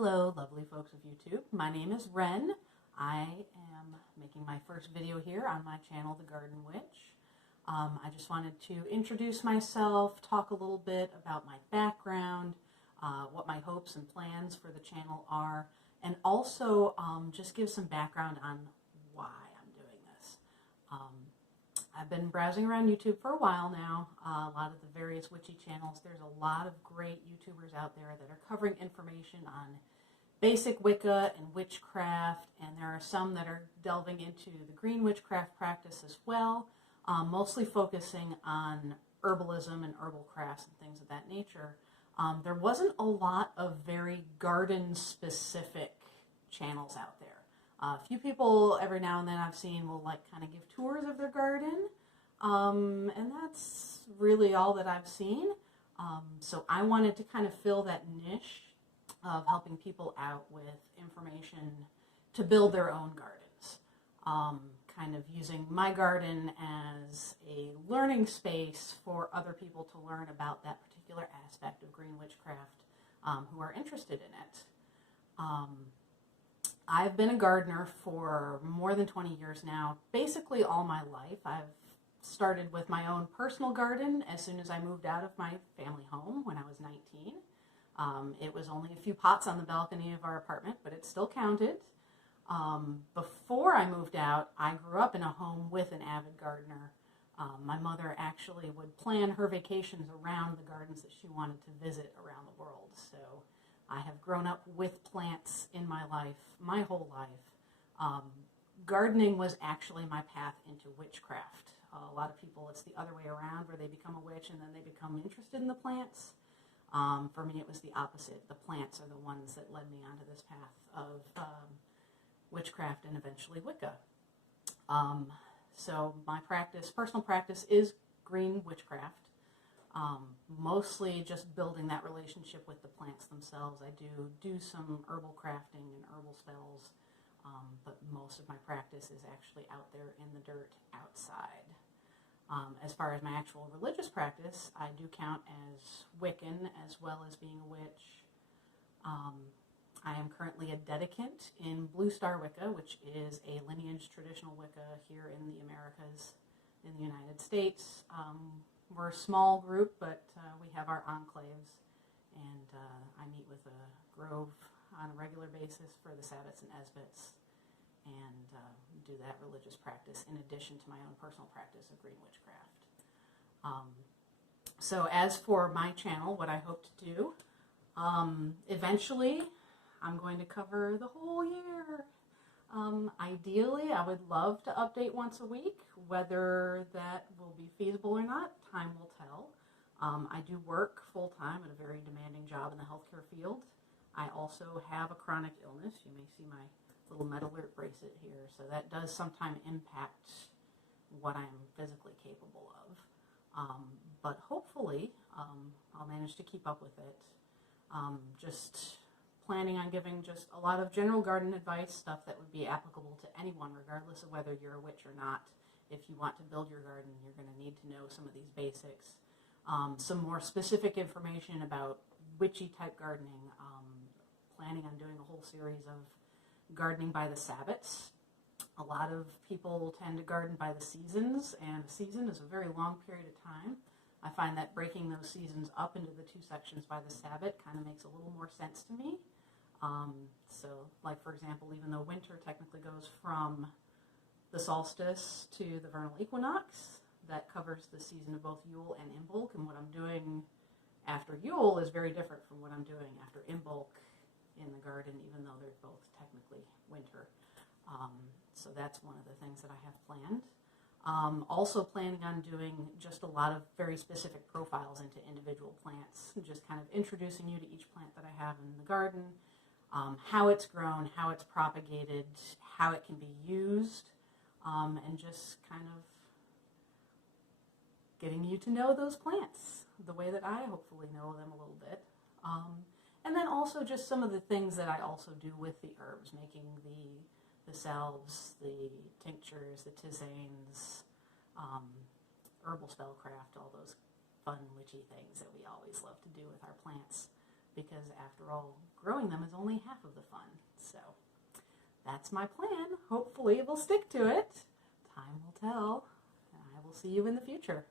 Hello, lovely folks of YouTube. My name is Ren. I am making my first video here on my channel, The Garden Witch. I just wanted to introduce myself, talk a little bit about my background, what my hopes and plans for the channel are, and also just give some background on why I'm doing this. I've been browsing around YouTube for a while now, a lot of the various witchy channels. There's a lot of great YouTubers out there that are covering information on basic Wicca and witchcraft, and there are some that are delving into the green witchcraft practice as well, mostly focusing on herbalism and herbal crafts and things of that nature. There wasn't a lot of very garden-specific channels out there. A few people every now and then I've seen will kind of give tours of their garden, and that's really all that I've seen. So I wanted to kind of fill that niche of helping people out with information to build their own gardens. Kind of using my garden as a learning space for other people to learn about that particular aspect of green witchcraft who are interested in it. I've been a gardener for more than 20 years now, basically all my life. I've started with my own personal garden as soon as I moved out of my family home when I was 19. It was only a few pots on the balcony of our apartment, but it still counted. Before I moved out, I grew up in a home with an avid gardener. My mother actually would plan her vacations around the gardens that she wanted to visit around the world. So I have grown up with plants in my life, my whole life. Gardening was actually my path into witchcraft. A lot of people, it's the other way around, where they become a witch and then they become interested in the plants. For me, it was the opposite. The plants are the ones that led me onto this path of witchcraft and eventually Wicca. So my personal practice, is green witchcraft. Mostly just building that relationship with the plants themselves. I do some herbal crafting and herbal spells, but most of my practice is actually out there in the dirt outside. As far as my actual religious practice, I do count as Wiccan as well as being a witch. I am currently a dedicant in Blue Star Wicca, which is a lineage traditional Wicca here in the Americas, in the United States. We're a small group, but we have our enclaves, and I meet with a grove on a regular basis for the Sabbats and Esbats, and do that religious practice in addition to my own personal practice of green witchcraft. So as for my channel, what I hope to do, eventually I'm going to cover the whole year. Ideally, I would love to update once a week. Whether that will be feasible or not, time will tell. I do work full-time at a very demanding job in the healthcare field. I also have a chronic illness. You may see my little metal alert bracelet here, so that does sometimes impact what I'm physically capable of. But hopefully, I'll manage to keep up with it. Just planning on giving just a lot of general garden advice, stuff that would be applicable to anyone, regardless of whether you're a witch or not. If you want to build your garden, you're going to need to know some of these basics. Some more specific information about witchy type gardening. Planning on doing a whole series of gardening by the Sabbats. A lot of people tend to garden by the seasons, and a season is a very long period of time. I find that breaking those seasons up into the two sections by the Sabbat kind of makes a little more sense to me. So, like for example, even though winter technically goes from the solstice to the vernal equinox, that covers the season of both Yule and Imbolc, and what I'm doing after Yule is very different from what I'm doing after Imbolc in the garden, even though they're both technically winter. So that's one of the things that I have planned. Also planning on doing just a lot of very specific profiles into individual plants, just kind of introducing you to each plant that I have in the garden, how it's grown, how it's propagated, how it can be used, and just kind of getting you to know those plants the way that I hopefully know them a little bit. And then also just some of the things that I also do with the herbs, making the salves, the tinctures, the tisanes, herbal spellcraft, all those fun witchy things that we always love to do with our plants, because after all, growing them is only half of the fun. So that's my plan. Hopefully we'll stick to it. Time will tell, and I will see you in the future.